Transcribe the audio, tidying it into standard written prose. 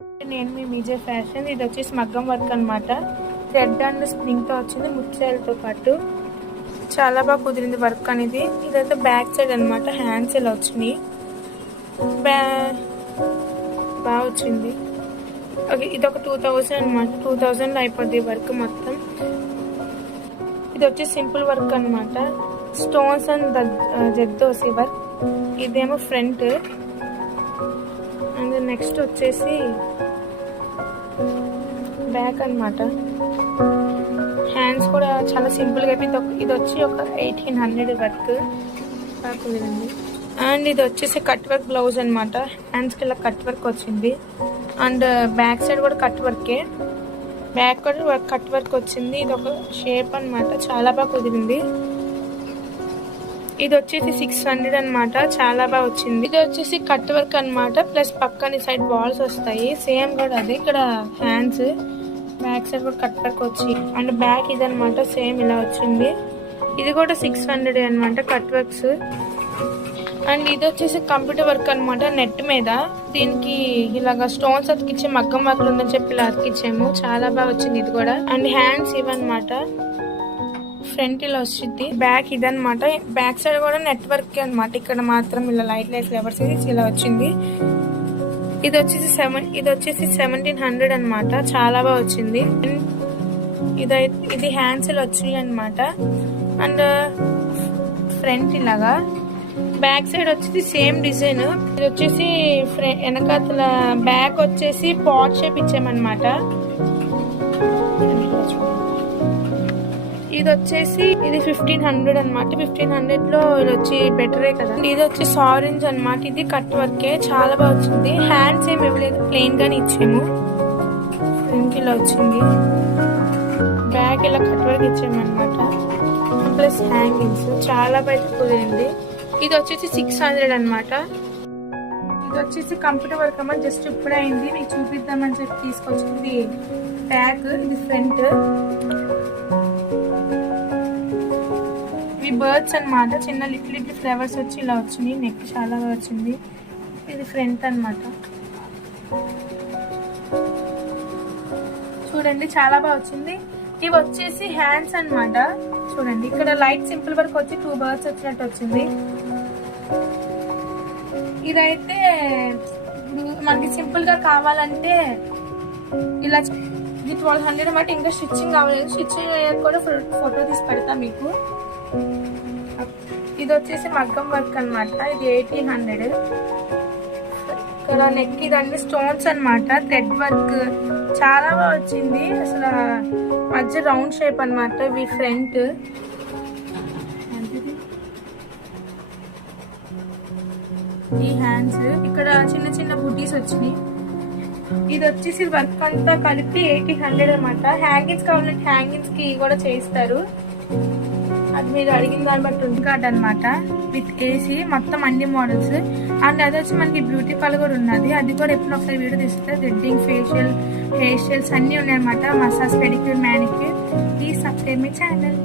నేను మీ మీజే ఫ్యాషన్. ఇది వచ్చేసి మగ్గం వర్క్ అనమాట. థ్రెడ్ అండ్ స్ప్రింగ్తో వచ్చింది, ముత్యాలతో పాటు. చాలా బాగా కుదిరింది వర్క్ అనేది. ఇదైతే బ్యాక్ సైడ్ అనమాట. హ్యాండ్స్ ఇలా వచ్చినాయి, బాగా వచ్చింది. ఇది ఒక 2000 అనమాట. 2000 అయిపోద్ది వర్క్ మొత్తం. ఇది వచ్చి సింపుల్ వర్క్ అనమాట. Stones and zardozi work. ఇదేమో ఫ్రంట్. అండ్ నెక్స్ట్ వచ్చేసి బ్యాక్ అనమాట. హ్యాండ్స్ కూడా చాలా సింపుల్గా అయిపోయింది. ఇది వచ్చి ఒక 1800 వర్క్ కాకుండా. అండ్ ఇది వచ్చేసి కట్ వర్క్ బ్లౌజ్ అనమాట. హ్యాండ్స్కి ఇలా కట్ వర్క్ వచ్చింది. అండ్ బ్యాక్ సైడ్ కూడా కట్ వర్కే. బ్యాక్ కూడా కట్ వర్క్ వచ్చింది. ఇది ఒక షేప్ అనమాట. చాలా బాగా కుదిరింది. ఇది వచ్చేసి 600 అనమాట. చాలా బాగా వచ్చింది. ఇది వచ్చేసి కట్ వర్క్ అనమాట. ప్లస్ పక్కన సైడ్ బాల్స్ వస్తాయి. సేమ్ కూడా అదే. ఇక్కడ హ్యాండ్స్ బ్యాక్ సైడ్ కూడా కట్ వర్క్ వచ్చి అండ్ బ్యాక్ ఇది అనమాట. సేమ్ ఇలా వచ్చింది. ఇది కూడా 600 అనమాట కట్ వర్క్స్. అండ్ ఇది వచ్చేసి కంప్యూటర్ వర్క్ అనమాట. నెట్ మీద దీనికి ఇలాగా స్టోన్స్ అతికిచ్చే మగ్గం వర్క్ ఉందని చెప్పి ఇలా అతికిచ్చాము. చాలా బాగా వచ్చింది ఇది కూడా. అండ్ హ్యాండ్స్ ఇవన్నమాట. ఫ్రంట్ ఇలా వచ్చింది. బ్యాక్ ఇదనమాట. బ్యాక్ సైడ్ కూడా నెట్ వర్క్ అనమాట. ఇక్కడ మాత్రం ఇలా లైట్ ఫ్లవర్స్ ఇలా వచ్చింది. ఇది వచ్చేసి 1700 అనమాట. చాలా బాగా వచ్చింది. ఇది హ్యాండ్స్ ఇలా వచ్చినాయి అనమాట. అండ్ ఫ్రంట్ ఇలాగా. బ్యాక్ సైడ్ వచ్చేసి సేమ్ డిజైన్. ఇది వచ్చేసి వెనకాతల బ్యాక్ వచ్చేసి పాట్ షేప్ ఇచ్చామన్నమాట. ఇది వచ్చేసి ఇది 1500 అనమాట. 1500 లో ఇది వచ్చి బెటరే కదా. ఇది వచ్చేసి ఆరెంజ్ అనమాట. ఇది కట్ వర్కే. చాలా బాగా వచ్చింది. హ్యాండ్స్ ఏమి ఇవ్వలేదు, ప్లెయిన్ గానే ఇచ్చాము. ఫ్రంట్ ఇలా వచ్చింది. బ్యాక్ ఇలా కట్ వర్క్ ఇచ్చామన్నమాట. ప్లస్ హ్యాంగింగ్స్ చాలా బాగా కుదిరింది. ఇది వచ్చేసి 600 అనమాట. ఇది వచ్చేసి కంప్యూటర్ వర్క్ అమ్మ. జస్ట్ ఇప్పుడే అయింది, మీకు చూపిద్దామని చెప్పి తీసుకొచ్చింది. బ్యాక్ ఇది ఫ్రంట్. ఇవి బర్డ్స్ అనమాట. చిన్న లిటిల్ ఫ్లవర్స్ వచ్చి ఇలా వచ్చినాయి. నెక్ చాలా బాగా వచ్చింది. ఇది ఫ్రంట్ అనమాట. చూడండి చాలా బాగా వచ్చింది. ఇవి వచ్చేసి హ్యాండ్స్ అనమాట. చూడండి ఇక్కడ లైట్ సింపుల్ వర్క్ వచ్చి 2 బర్డ్స్ వచ్చినట్టు వచ్చింది. ఇదైతే మనకి సింపుల్ గా కావాలంటే ఇలా ఇది 1200 అనమాట. ఇంకా స్టిచ్చింగ్ కావాలి. స్టిచ్చింగ్ అయ్యాక కూడా ఫోటో తీసి పెడతా మీకు. ఇది వచ్చేసి మగ్గం వర్క్ అనమాట. ఇది 1800. ఇక్కడ నెక్ ఇదన్నీ స్టోన్స్ అనమాట. థ్రెడ్ వర్క్ చాలా బాగా వచ్చింది. అసలు మధ్య రౌండ్ షేప్ అనమాట. ఇవి ఫ్రంట్. ఈ హ్యాండ్స్ ఇక్కడ చిన్న చిన్న బుటీస్ వచ్చినాయి. ఇది వచ్చేసి వర్క్ అంతా కలిపి 1800 అనమాట. హ్యాంగింగ్స్ కావాలంటే హ్యాంగింగ్స్ కి కూడా చేయిస్తారు. అది మీరు అడిగిన దాన్ని బట్టి ఉంది. కార్డ్ అనమాట విత్ ఏసీ మొత్తం అన్ని మోడల్స్. అండ్ అది వచ్చి మనకి బ్యూటీ పార్లర్ కూడా ఉన్నది. అది కూడా ఎప్పుడు ఒకసారి వీడియో తీస్తే థ్రెడ్డింగ్, ఫేషియల్, హెయిర్ స్టైల్స్ అన్ని ఉన్నాయి అనమాట. Massage, pedicure, manicure. Please subscribe my channel.